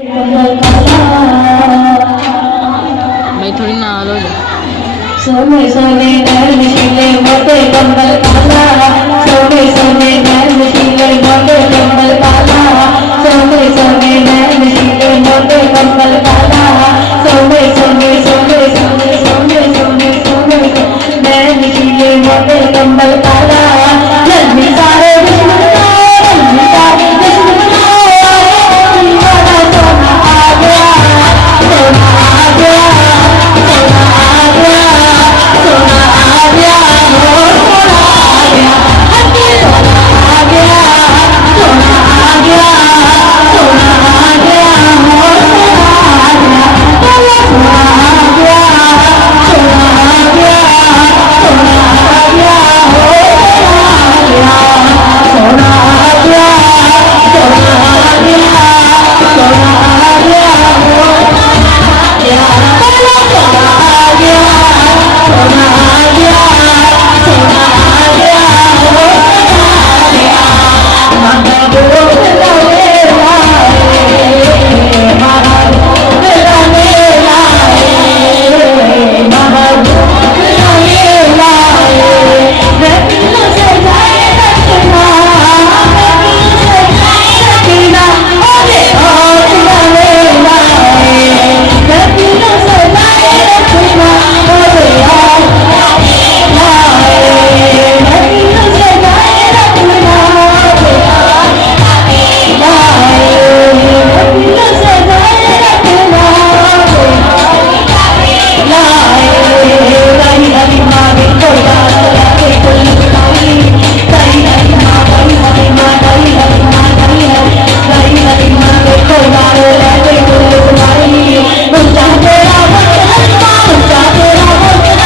भाई थोड़ी ना लो सोने सोने नैन शीले मोटे कंबल काला सोने सोने नैन शीले मोटे कंबल काला सोने सोने नैन शीले मोटे कंबल काला सोने सोने सोने सोने सोने सोने सोने नैन शीले मोटे कंबल काला जल्दी सारे दुश्मन जल्दी सारे दुश्मन सोना आ गया सोना आ गया सोना आ गया सोना आ गया हो सोना आ गया हटे सोना आ गया सोना आ गया सोना आ गया हो सोना आ गया सोना आ गया सोना आ गया सोना आ गया हो सोना आ गया सोना आ गया सोना आ गया हो सोना आ गया सोना आ गया सोना आ गया हो माता बोल लाए माता बोल लाए माता बोल लाए रत्न से जाए रत्ना रत्न से जाए रत्ना ओरे और लाए रत्न से जाए रत्ना ओरे और रत्न से जाए रत्ना ओरे रत्न से जाए रत्ना हरी हरी माँ कोई बात लागे कोई बुलाई हरी हरी माँ हरी हरी माँ हरी हरी माँ हरी हरी माँ कोई बात लागे कोई बुलाई ऊंचा तेरा वचन माँ ऊंचा तेरा वचन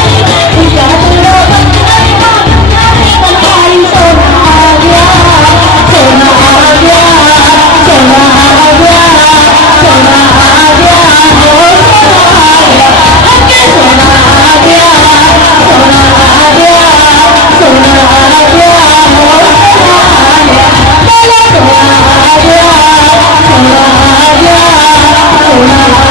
ऊंचा तेरा वचन माँ बनाई सोना आ गया सोना आ गया सोना आ गया सोना आ गया हो सोना आ गया हटे सोना आ गया सोना आ गया सोना आ गया हो सोना आ गया बोलो सोना आ गया सोना आ गया सोना आ